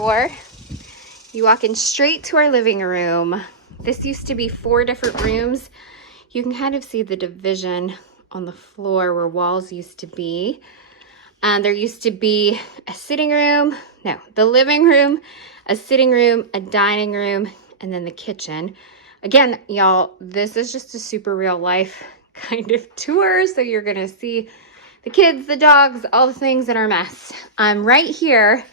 door. You walk in straight to our living room. This used to be 4 different rooms. You can kind of see the division on the floor where walls used to be. There used to be a sitting room, the living room, a sitting room, a dining room, and then the kitchen. Again, y'all, this is just a super real life kind of tour. So you're gonna see the kids, the dogs, all the things in our mess. Right here,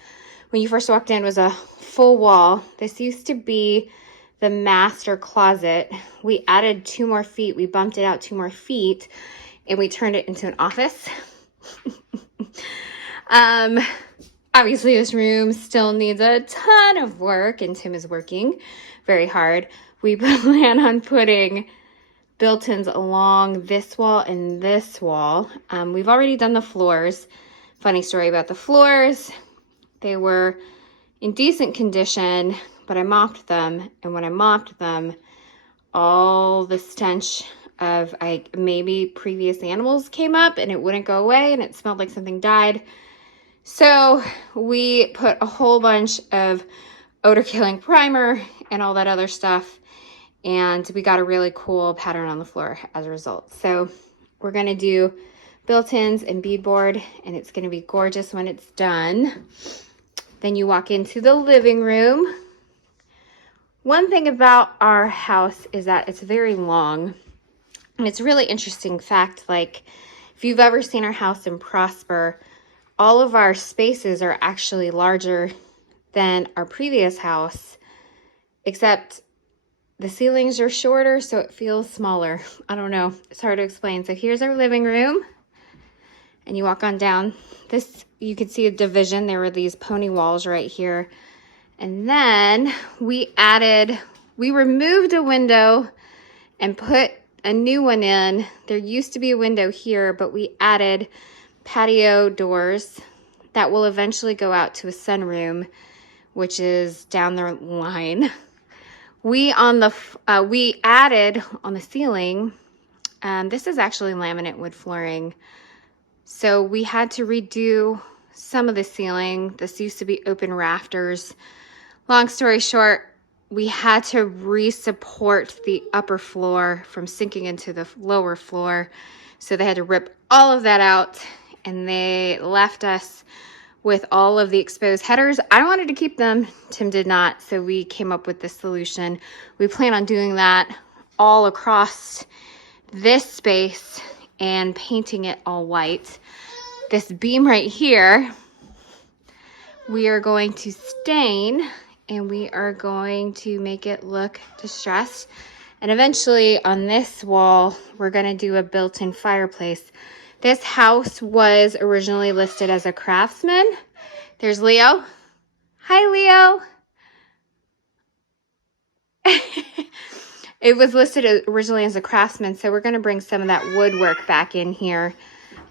when you first walked in, was a full wall. This used to be the master closet. We added 2 more feet. We bumped it out 2 more feet and we turned it into an office. Obviously this room still needs a ton of work and Tim is working very hard. We plan on putting built-ins along this wall and this wall. We've already done the floors. Funny story about the floors. They were in decent condition, but I mopped them. And when I mopped them, all the stench of maybe previous animals came up and it wouldn't go away and it smelled like something died. So we put a whole bunch of odor killing primer and all that other stuff. And we got a really cool pattern on the floor as a result. So we're gonna do built-ins and beadboard and it's gonna be gorgeous when it's done. Then you walk into the living room. One thing about our house is that it's very long. And it's a really interesting fact, like if you've ever seen our house in Prosper, all of our spaces are actually larger than our previous house, except the ceilings are shorter, so it feels smaller. I don't know, it's hard to explain. So here's our living room. And you walk on down this, you could see a division. There were these pony walls right here. And then we removed a window and put a new one in. There used to be a window here, but we added patio doors that will eventually go out to a sunroom, which is down the line. We added on the ceiling, this is actually laminate wood flooring. So we had to redo some of the ceiling. This used to be open rafters. Long story short, we had to re-support the upper floor from sinking into the lower floor. So they had to rip all of that out and they left us with all of the exposed headers. I wanted to keep them, Tim did not, so we came up with this solution. We plan on doing that all across this space and painting it all white. This beam right here, we are going to stain and we are going to make it look distressed. And eventually on this wall, we're gonna do a built-in fireplace. This house was originally listed as a craftsman. There's Leo. Hi, Leo. It was listed originally as a craftsman, so we're gonna bring some of that woodwork back in here.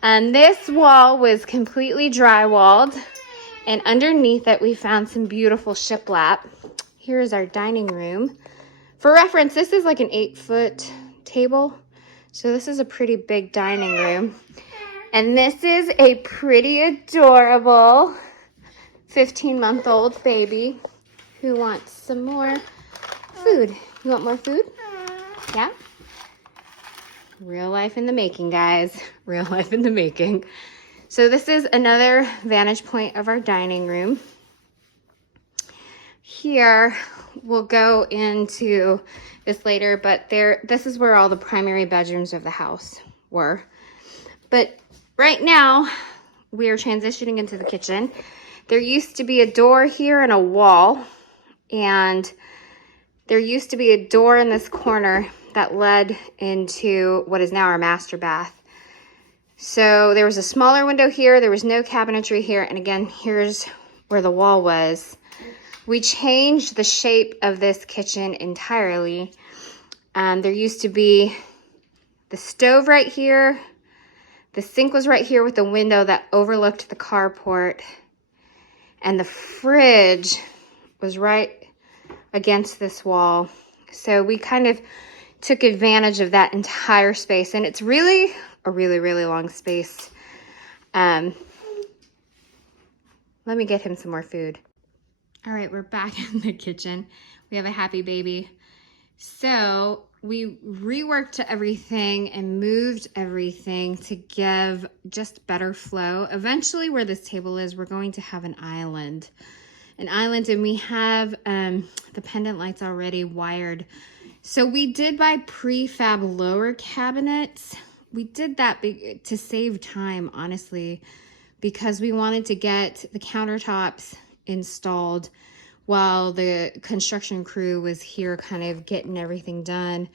And this wall was completely drywalled, and underneath it, we found some beautiful shiplap. Here's our dining room. For reference, this is like an 8-foot table. So this is a pretty big dining room. And this is a pretty adorable 15-month-old baby who wants some more food. You want more food? Yeah? Real life in the making, guys. Real life in the making. So this is another vantage point of our dining room. Here, we'll go into this later, but this is where all the primary bedrooms of the house were. But right now, we are transitioning into the kitchen. There used to be a door here and a wall, and there used to be a door in this corner that led into what is now our master bath. So there was a smaller window here, there was no cabinetry here, and again, here's where the wall was. We changed the shape of this kitchen entirely. There used to be the stove right here. The sink was right here with a window that overlooked the carport. And the fridge was right against this wall. So we kind of took advantage of that entire space. And it's really a really, really long space. Let me get him some more food. All right, we're back in the kitchen. We have a happy baby. So we reworked everything and moved everything to give just better flow. Eventually where this table is, we're going to have an island, and we have the pendant lights already wired. So we did buy prefab lower cabinets. We did that to save time, honestly, because we wanted to get the countertops installed while the construction crew was here kind of getting everything done.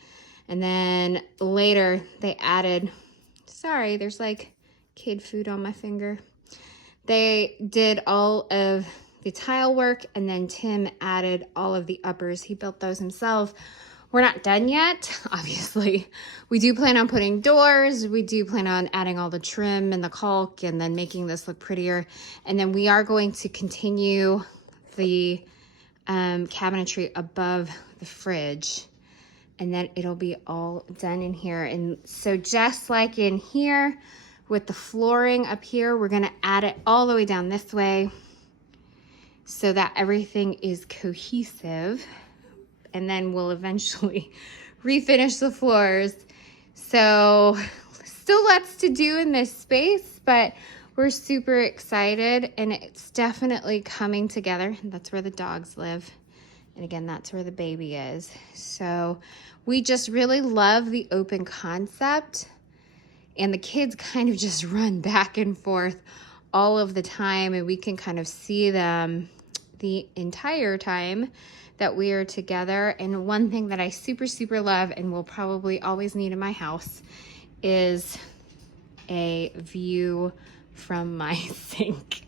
And then later they added, sorry, there's like kid food on my finger. They did all of the tile work, and then Tim added all of the uppers. He built those himself. We're not done yet, obviously. We do plan on putting doors. We do plan on adding all the trim and the caulk and then making this look prettier. And then we are going to continue the cabinetry above the fridge, and then it'll be all done in here. And so just like in here with the flooring up here, we're gonna add it all the way down this way so that everything is cohesive, and then we'll eventually refinish the floors. So still lots to do in this space, but we're super excited, and it's definitely coming together. That's where the dogs live. And again, that's where the baby is. So we just really love the open concept, and the kids kind of just run back and forth all of the time, and we can kind of see them the entire time that we are together. And one thing that I super, super love and will probably always need in my house is a view from my sink.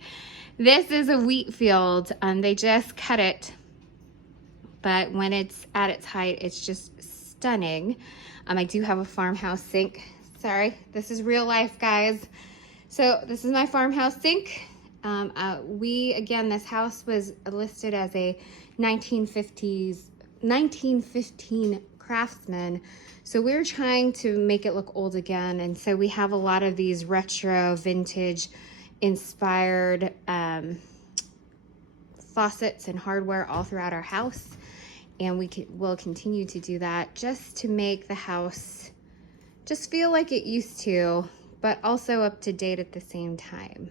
This is a wheat field. They just cut it, but when it's at its height, it's just stunning. I do have a farmhouse sink. Sorry, this is real life, guys. So this is my farmhouse sink. Again, this house was listed as a 1915 craftsman. So we're trying to make it look old again. And so we have a lot of these retro vintage inspired faucets and hardware all throughout our house. And we'll continue to do that just to make the house just feel like it used to, but also up to date at the same time.